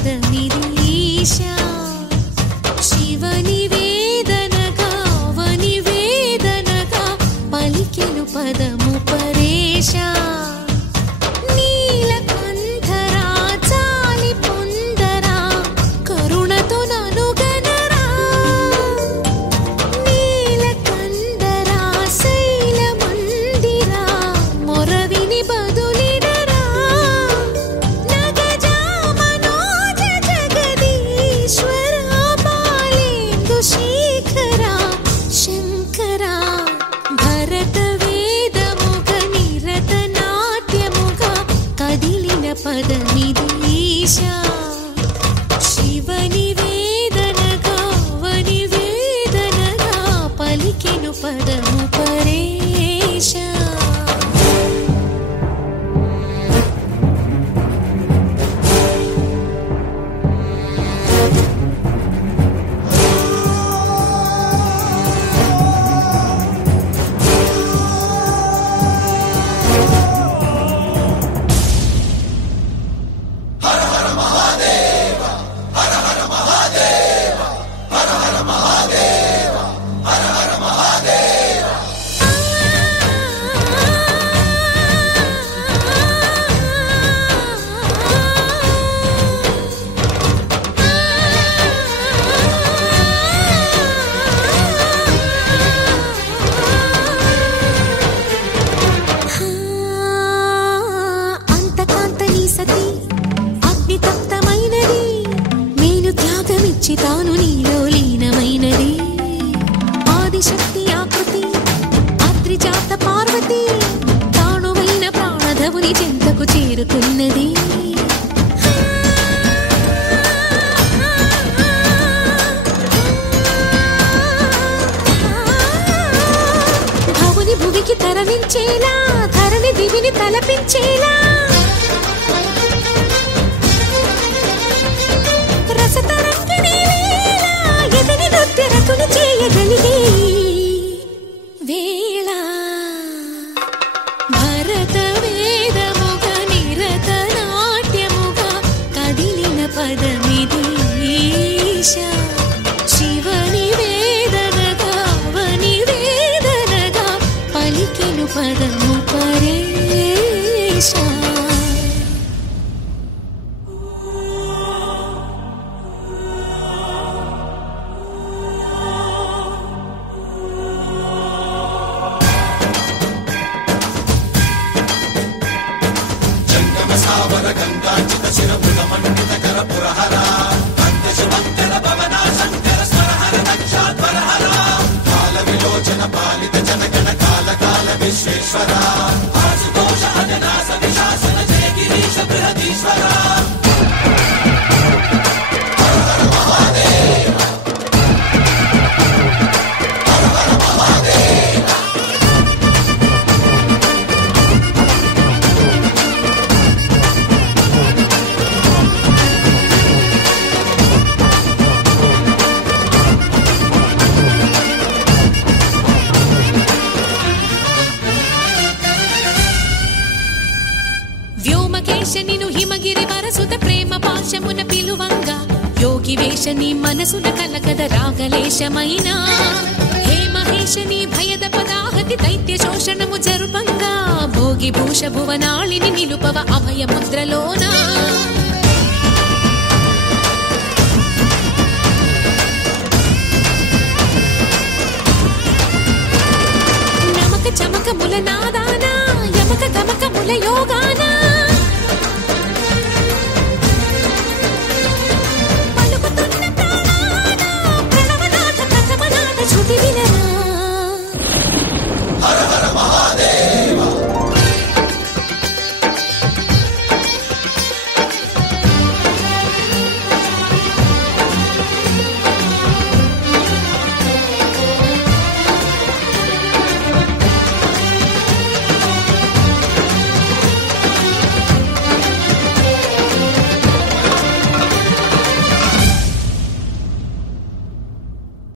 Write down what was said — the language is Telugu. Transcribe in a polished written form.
పదమిది ఈశా శివని వేదనగా వని వేదనగా పలికెను పదము పరేశా నీలకంఠరా చాలి పొందరా కరుణతో ననుగనరా నీలకంఠరా శైల మందిరా మొరవిని బదులిడరా నగజా మనోజ జగదీశ్వరా బాలేందు శేఖరా శంకరా భరత వేదముగ నిరత నాట్యముగా కదిలిన పదమిది ఈశా శివని వేదనగా వని వేదనగా పలికెను పదము పరేశా అంతకాంతని సతి అగ్నితప్తమైనది మేను త్యాగమిచ్చి తాను నీలో లీనమైనది ఆదిశక్తి ఆకృతి అద్రిజాత పార్వతి తానువైన ప్రాణధవుని చెంతకు చేరుతున్నది భవుని భువికి తరలించేలా ధరణి దివిని తలపించేలా రసతరంగిణి వేళ ఎదని నృత్యరతులు చేయగలిగే వేళ భరత వేదముగ నిరత నాట్యముగా కదిలిన పదమిది ఈశా శివని వేదనగా వని వేదనగా పలికెను పదము పరేశా వ్యోమకేశనిను హిమగిరి వరసుత ప్రేమ పాశమున పిలువంగా యోగి వేషని మనసున కలకద రాగలేశమైనా హే మహేశని భయద పదాహతి దైత్య శోషణము జరుపంగా భోగి భూష భువనాళిని నిలుపవ అభయ ముద్రలోనా నమక చమకముల నాదానా యమక గమకముల యోగానా